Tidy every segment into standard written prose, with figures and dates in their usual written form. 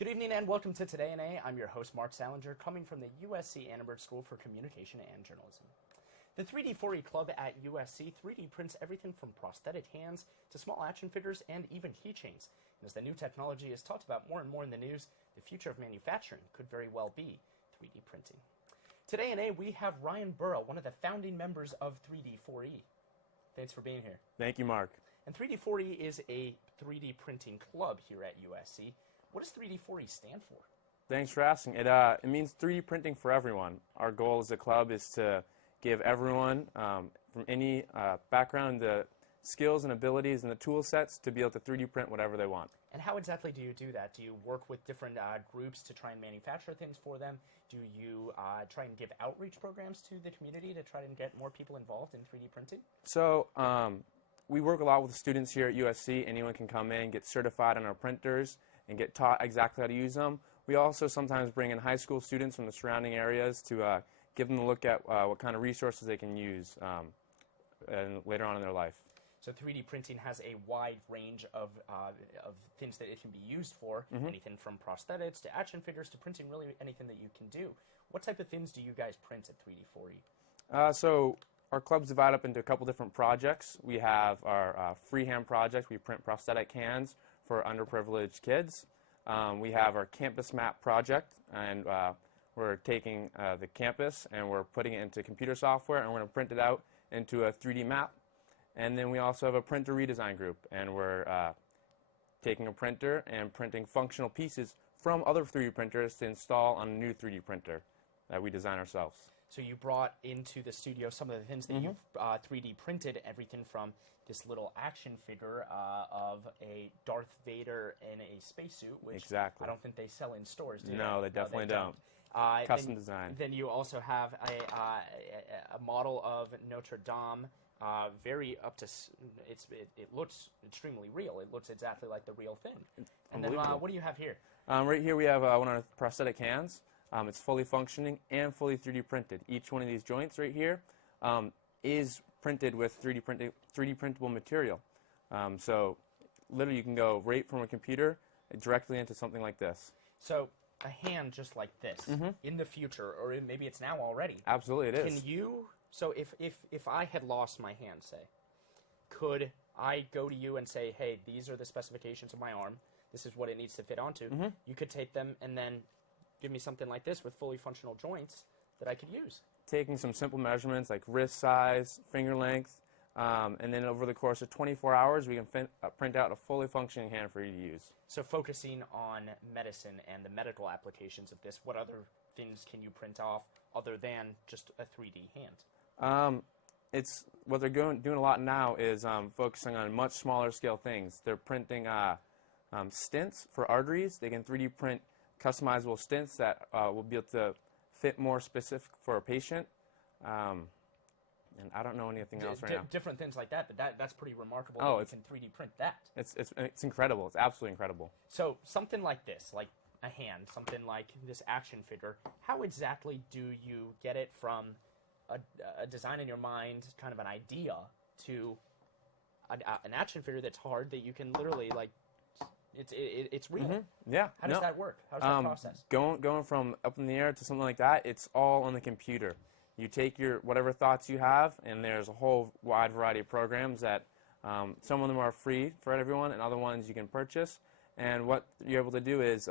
Good evening and welcome to Today in A. I'm your host, Marc Sallinger, coming from the USC Annenberg School for Communication and Journalism. The 3D4E Club at USC 3D prints everything from prosthetic hands to small action figures and even keychains. And as the new technology is talked about more and more in the news, the future of manufacturing could very well be 3D printing. Today in A, we have Ryan Burrow, one of the founding members of 3D4E. Thanks for being here. Thank you, Mark. And 3D4E is a 3D printing club here at USC. What does 3D4E stand for? Thanks for asking. It means 3D printing for everyone. Our goal as a club is to give everyone from any background the skills and abilities and the tool sets to be able to 3D print whatever they want. And how exactly do you do that? Do you work with different groups to try and manufacture things for them? Do you try and give outreach programs to the community to try and get more people involved in 3D printing? So we work a lot with the students here at USC. Anyone can come in, get certified on our printers, and get taught exactly how to use them. We also sometimes bring in high school students from the surrounding areas to give them a look at what kind of resources they can use later on in their life. So 3D printing has a wide range of things that it can be used for, anything from prosthetics to action figures to printing really anything that you can do. What type of things do you guys print at 3D4E? So our club's divided up into a couple different projects. We have our freehand project. We print prosthetic hands for underprivileged kids. We have our campus map project, and we're taking the campus and we're putting it into computer software, and we're going to print it out into a 3D map. And then we also have a printer redesign group, and we're taking a printer and printing functional pieces from other 3D printers to install on a new 3D printer that we design ourselves. So you brought into the studio some of the things that you've 3D printed, everything from this little action figure of a Darth Vader in a spacesuit, which I don't think they sell in stores, do they? No, they definitely don't. Custom design. Then you also have a model of Notre Dame, very up to, it looks extremely real. It looks exactly like the real thing. And then what do you have here? Right here we have one of our prosthetic hands. It's fully functioning and fully 3D printed. Each one of these joints right here is printed with 3D printable material. So literally you can go right from a computer directly into something like this. So a hand just like this in the future, or maybe it's now already. Absolutely it is. Can you, so if I had lost my hand, say, could I go to you and say, hey, these are the specifications of my arm, this is what it needs to fit onto. You could take them and then give me something like this with fully functional joints that I could use. Taking some simple measurements like wrist size, finger length, and then over the course of 24 hours, we can print out a fully functioning hand for you to use. So focusing on medicine and the medical applications of this, what other things can you print off other than just a 3D hand? It's what they're doing a lot now is focusing on much smaller scale things. They're printing stents for arteries. They can 3D print customizable stents that will be able to fit more specific for a patient. And I don't know anything else right now. Different things like that, but that's pretty remarkable. Oh, you can 3D print that. It's incredible. It's absolutely incredible. So something like this, like a hand, something like this action figure, how exactly do you get it from a design in your mind, kind of an idea, to an action figure that's hard that you can literally, like, it's real? Yeah. How does that work? How does that process? Going from up in the air to something like that, it's all on the computer. You take your whatever thoughts you have, and there's a whole wide variety of programs that some of them are free for everyone, and other ones you can purchase. And what you're able to do is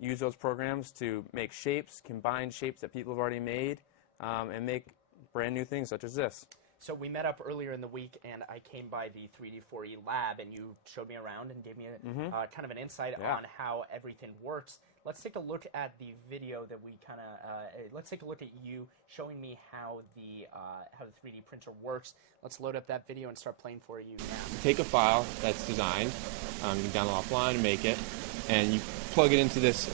use those programs to make shapes, combine shapes that people have already made, and make brand new things such as this. So we met up earlier in the week, and I came by the 3D4E lab, and you showed me around and gave me kind of an insight on how everything works. Let's take a look at the video that we kind of, let's take a look at you showing me how the 3D printer works. Let's load up that video and start playing for you now. Take a file that's designed, you can download offline and make it, and you plug it into this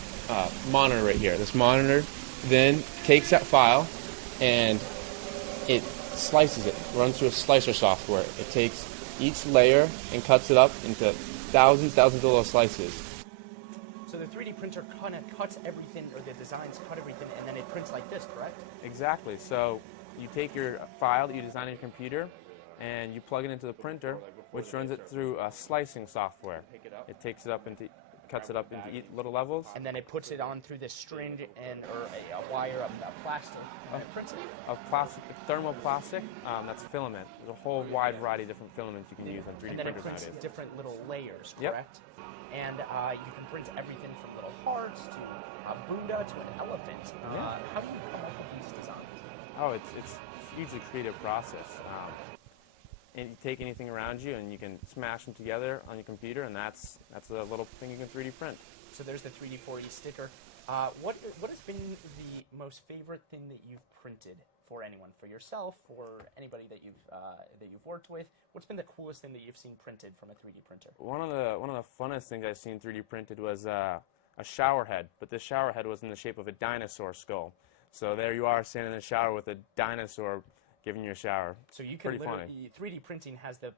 monitor right here. This monitor then takes that file and it slices it, runs through a slicer software. It takes each layer and cuts it up into thousands of little slices. So the 3D printer kind of cuts everything, or the designs cut everything, and then it prints like this, correct? Exactly. So you take your file that you design on your computer, and you plug it into the printer, which runs it through a slicing software. It takes it up into cuts it up into little levels. And then it puts it on through this string or a wire of plastic, and it prints it. Of plastic, thermoplastic, that's filament. There's a whole wide variety of different filaments you can use on 3D and then printers it prints nowadays. different little layers, Yep. correct? And you can print everything from little hearts to a Buddha to an elephant. Yeah. How do you come up with these designs? Oh, it's a hugely creative process. And you take anything around you and you can smash them together on your computer, and that's a little thing you can 3D print. So there's the 3D 4D sticker. What has been the most favorite thing that you've printed for anyone, for yourself, for anybody that you've worked with? What's been the coolest thing that you've seen printed from a 3D printer? One of the funnest things I've seen 3D printed was a shower head, but the shower head was in the shape of a dinosaur skull. So there you are standing in the shower with a dinosaur giving you a shower. So you can Pretty literally, 3D printing has the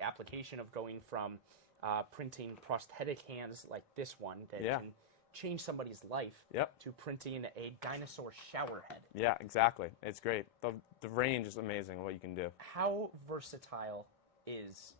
application of going from printing prosthetic hands like this one that can change somebody's life to printing a dinosaur shower head. Yeah, exactly. It's great. The range is amazing what you can do. How versatile is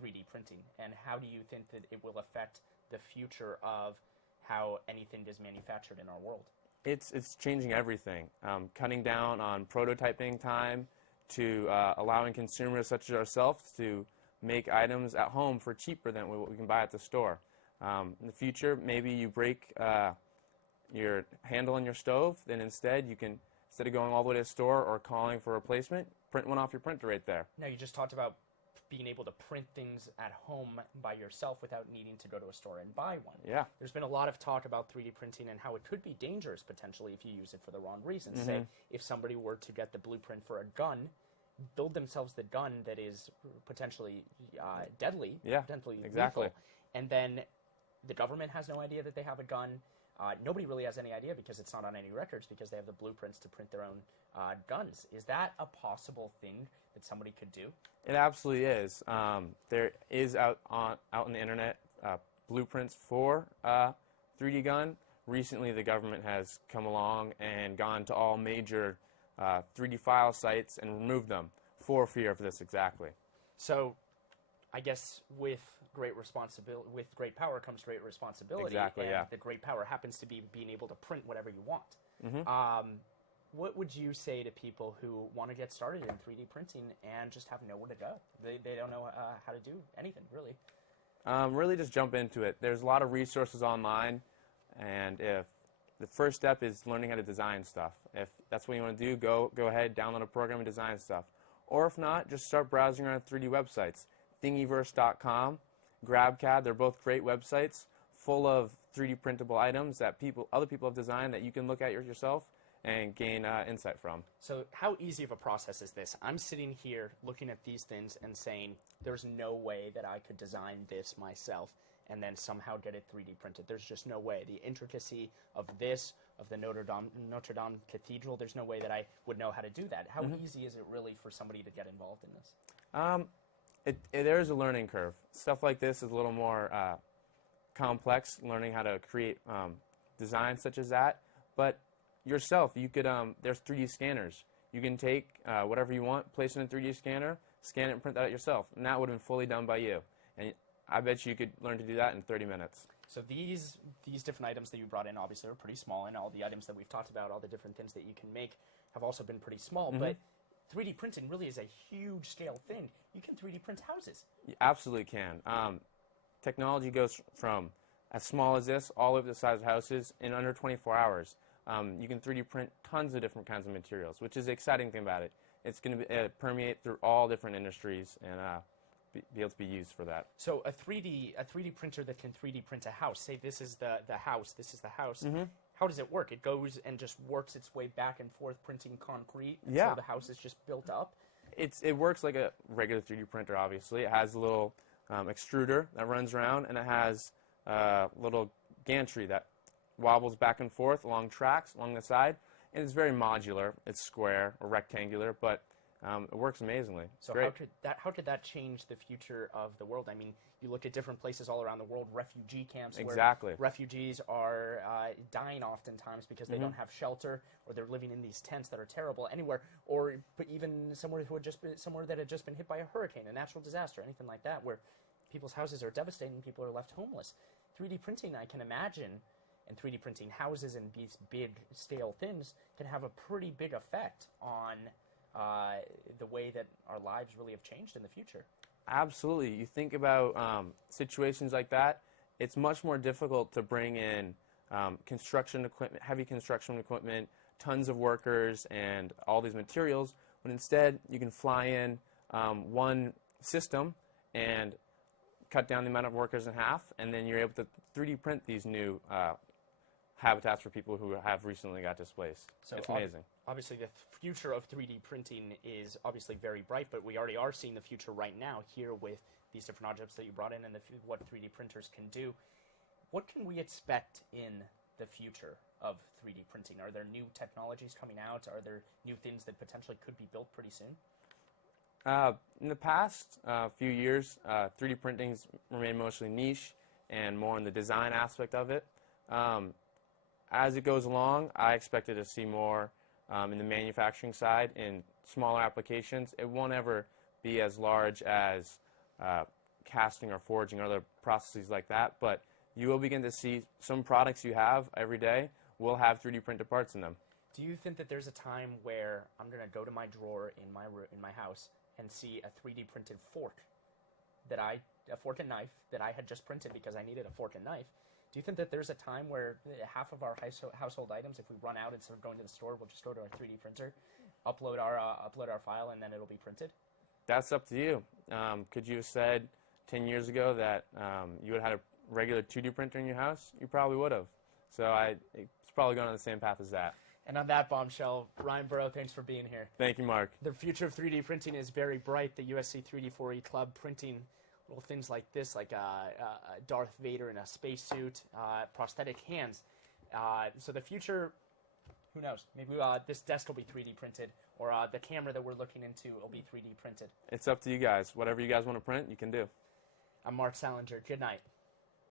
3D printing, and how do you think that it will affect the future of how anything is manufactured in our world? It's changing everything. Cutting down on prototyping time to allowing consumers such as ourselves to make items at home for cheaper than what we can buy at the store. In the future, maybe you break your handle on your stove, then instead of going all the way to the store or calling for a replacement, print one off your printer right there. Now, you just talked about being able to print things at home by yourself without needing to go to a store and buy one. Yeah. There's been a lot of talk about 3D printing and how it could be dangerous potentially if you use it for the wrong reasons. Mm-hmm. Say, if somebody were to get the blueprint for a gun, build themselves the gun that is potentially deadly, potentially exactly. lethal, and then the government has no idea that they have a gun. Nobody really has any idea because it's not on any records because they have the blueprints to print their own guns. Is that a possible thing that somebody could do? It absolutely is. There is out on the internet blueprints for 3D gun. Recently, the government has come along and gone to all major 3D file sites and removed them for fear of this exactly. So, I guess with great power comes great responsibility. Exactly. And yeah. the great power happens to be being able to print whatever you want. Mm-hmm. What would you say to people who want to get started in 3D printing and just have nowhere to go? They don't know how to do anything, really. Really just jump into it. There's a lot of resources online, and if the first step is learning how to design stuff. If that's what you want to do, go ahead, download a program and design stuff. Or if not, just start browsing around 3D websites. Thingiverse.com, GrabCAD, they're both great websites full of 3D printable items that other people have designed that you can look at yourself and gain insight from. So how easy of a process is this? I'm sitting here looking at these things and saying, there's no way that I could design this myself and then somehow get it 3D printed. There's just no way. The intricacy of this, of the Notre Dame Cathedral, there's no way that I would know how to do that. How easy is it really for somebody to get involved in this? There's a learning curve. Stuff like this is a little more complex, learning how to create designs such as that. But yourself, you could, there's 3D scanners. You can take whatever you want, place it in a 3D scanner, scan it and print that out yourself. And that would have been fully done by you. And I bet you could learn to do that in 30 minutes. So these different items that you brought in obviously are pretty small, and all the items that we've talked about, all the different things that you can make have also been pretty small. But 3D printing really is a huge scale thing. You can 3D print houses. You absolutely can. Technology goes from as small as this all the way up to the size of houses in under 24 hours. You can 3D print tons of different kinds of materials, which is the exciting thing about it. It's going to permeate through all different industries and be able to be used for that. So a 3D printer that can 3D print a house, say this is the house, this is the house. How does it work? It goes and just works its way back and forth printing concrete until the house is just built up? It works like a regular 3D printer, obviously. It has a little extruder that runs around, and it has a little gantry that wobbles back and forth along tracks along the side. And it's very modular. It's square or rectangular, but it works amazingly. It's so great. how could that change the future of the world? I mean, you look at different places all around the world, refugee camps, Exactly. where refugees are dying oftentimes because they don't have shelter, or they're living in these tents that are terrible anywhere, or even somewhere that had just been hit by a hurricane, a natural disaster, anything like that, where people's houses are devastated and people are left homeless. 3D printing, I can imagine, and 3D printing houses and these big stale things can have a pretty big effect on the way that our lives really have changed in the future. Absolutely. You think about situations like that, it's much more difficult to bring in construction equipment, heavy construction equipment, tons of workers, and all these materials, when instead you can fly in one system and cut down the amount of workers in half, and then you're able to 3D print these new habitats for people who have recently got displaced. So it's amazing. Obviously, the future of 3D printing is obviously very bright, but we already are seeing the future right now here with these different objects that you brought in and what 3D printers can do. What can we expect in the future of 3D printing? Are there new technologies coming out? Are there new things that potentially could be built pretty soon? In the past few years, 3D printing's remained mostly niche and more in the design aspect of it. As it goes along, I expected to see more in the manufacturing side in smaller applications. It won't ever be as large as casting or forging or other processes like that, but you will begin to see some products you have every day will have 3D printed parts in them. Do you think that there's a time where I'm going to go to my drawer in my house and see a 3D printed fork a fork and knife that I had just printed because I needed a fork and knife? Do you think that there's a time where half of our household items, if we run out instead of going to the store, we'll just go to our 3D printer, upload our file, and then it'll be printed? That's up to you. Could you have said 10 years ago that you would have had a regular 2D printer in your house? You probably would have. So it's probably going on the same path as that. And on that bombshell, Ryan Burrow, thanks for being here. Thank you, Mark. The future of 3D printing is very bright. The USC 3D4E Club printing little things like this, like a Darth Vader in a spacesuit, prosthetic hands. So the future, who knows? Maybe this desk will be 3D printed, or the camera that we're looking into will be 3D printed. It's up to you guys. Whatever you guys want to print, you can do. I'm Marc Sallinger. Good night.